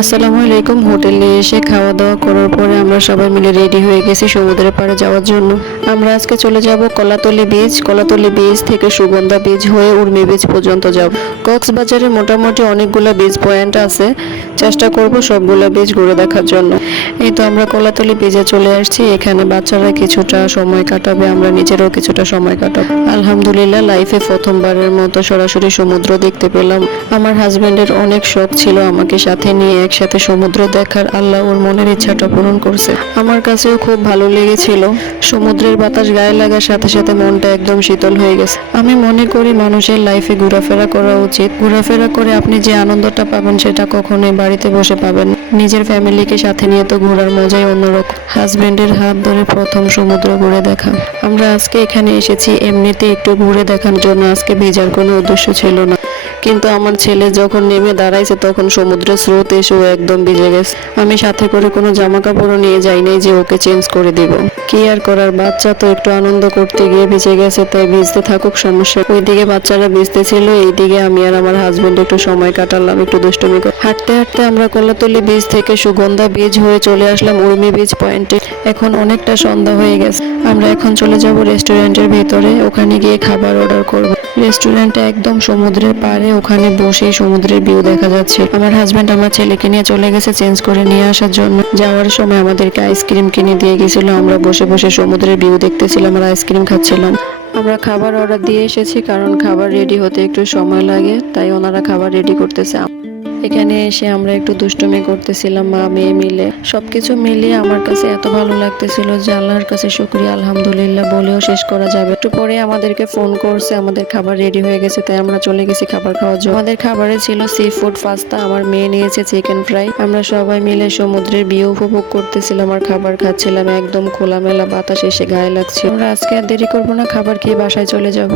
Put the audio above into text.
আসসালামু আলাইকুম। হোটেলে এসে খাওয়া দাওয়া করার পরে আমরা সবাই মিলে রেডি হয়ে গেছি সমুদ্রের পাড়ে যাওয়ার জন্য। আমরা আজকে চলে যাব কলাতলি বিচ। কলাতলি বিচ থেকে সুগন্ধা বিচ হয়ে উর্মি বিচ পর্যন্ত যাব। কক্সবাজারে মোটামুটি অনেকগুলো বিচ পয়েন্ট আছে, চেষ্টা করব সবগুলো বিচ ঘুরে দেখার জন্য। এই তো আমরা কলাতলি বিচে চলে আসছি। এখানে বাচ্চারা কিছুটা সময় কাটাবে, আমরা নিজেরাও কিছুটা সময় কাটাবো। আলহামদুলিল্লাহ, লাইফে প্রথমবারের মতো সরাসরি সমুদ্র দেখতে পেলাম। আমার হাজবেন্ডের অনেক শখ ছিল আমাকে সাথে নিয়ে একসাথে সমুদ্র দেখার। আল্লাহ ওর মনের ইচ্ছাটা পূরণ করছে। আমার কাছেও খুব ভালো লেগেছিল। সমুদ্রের বাতাস গায়ে লাগার সাথে সাথে মনটা একদম শীতল হয়ে গেছে। আমি মনে করি মানুষের লাইফে ঘোরাফেরা করা উচিত। ঘোরাফেরা করে আপনি যে আনন্দটা পাবেন সেটা কখনোই বাড়িতে বসে পাবেন। নিজের ফ্যামিলিকে সাথে নিয়ে তো ঘোরার মজাই অন্যরকম। হাজবেন্ডের হাত ধরে প্রথম সমুদ্র ঘুরে দেখা। আমরা আজকে এখানে এসেছি এমনিতে একটু ঘুরে দেখার জন্য, আজকে ভেজার কোনো উদ্দেশ্য ছিল না। কিন্তু আমার ছেলে যখন নেমে দাঁড়াইছে তখন সমুদ্রের স্রোত এসেও একদম ভিজে গেছে। আমি সাথে করে কোনো জামা কাপড়ও নিয়ে যাই নাই যে ওকে চেঞ্জ করে দিব। কি আর করার, বাচ্চা তো একটু আনন্দ করতে গিয়ে ভিজে গেছে, তাই ভিজতে থাকুক, সমস্যা। ওইদিকে বাচ্চারা ভিজতে ছিল, এইদিকে আমি আর আমার হাজবেন্ড একটু সময় কাটালাম, একটু দুষ্টুমি করে। হাঁটতে হাঁটতে আমরা কলাতলি বিচ থেকে সুগন্ধা বিচ হয়ে চলে আসলাম উর্মি বিচ পয়েন্টে। এখন অনেকটা সন্ধ্যা হয়ে গেছে। আমরা এখন চলে যাব রেস্টুরেন্টের ভিতরে, ওখানে গিয়ে খাবার অর্ডার করব। রেস্টুরেন্টটা একদম সমুদ্রের পাড়ে, ওখানে বসে সমুদ্রের ভিউ দেখা যাচ্ছে। আমার হাজবেন্ড আমার ছেলেকে নিয়ে চলে গেছে চেঞ্জ করে নিয়ে আসার জন্য। যাওয়ার সময় আমাদেরকে আইসক্রিম কিনে দিয়ে গেছিল। আমরা বসে বসে সমুদ্রের ভিউ দেখতেছিলাম আর আইসক্রিম খাচ্ছিলাম। আমরা খাবার অর্ডার দিয়ে এসেছি, কারণ খাবার রেডি হতে একটু সময় লাগে, তাই ওনারা খাবার রেডি করতেছে। এখানে এসে আমরা একটু দুষ্টুমি করতেছিলাম মা মেয়ে মিলে। সবকিছু মিলিয়ে আমার কাছে এত ভালো লাগতেছিল যে আল্লাহর কাছে শুকরিয়া আলহামদুলিল্লাহ বলেও শেষ করা যাবে। একটু পরে আমাদেরকে ফোন করছে, আমাদের খাবার রেডি হয়ে গেছে, তাই আমরা চলে গেছি খাবার খাওয়ার জন্য। আমাদের খাবারে ছিল সি ফুড পাস্তা, আমার মেয়ে নিয়েছে চিকেন ফ্রাই। আমরা সবাই মিলে সমুদ্রের ভিউ উপভোগ করতেছিলাম আর খাবার খাচ্ছিলাম। একদম খোলামেলা বাতাস এসে গায়ে লাগছে। আমরা আজকে আর দেরি করবো না, খাবার খেয়ে বাসায় চলে যাব।